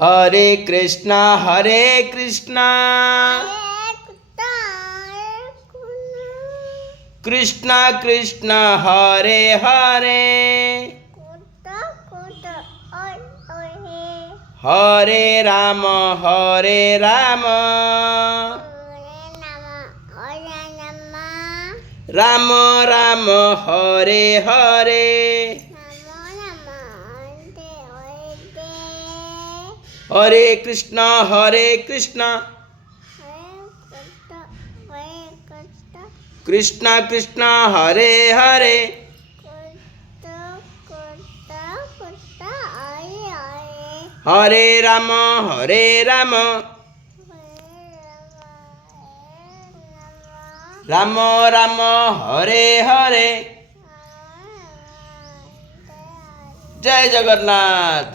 Hare Krishna Krishna Krishna Hare Hare Hare Ram Ram Ram Hare Hare Hare Krishna Krishna Krishna Hare Hare Hare Ram Ram Ram Hare Hare Joy Jagannath.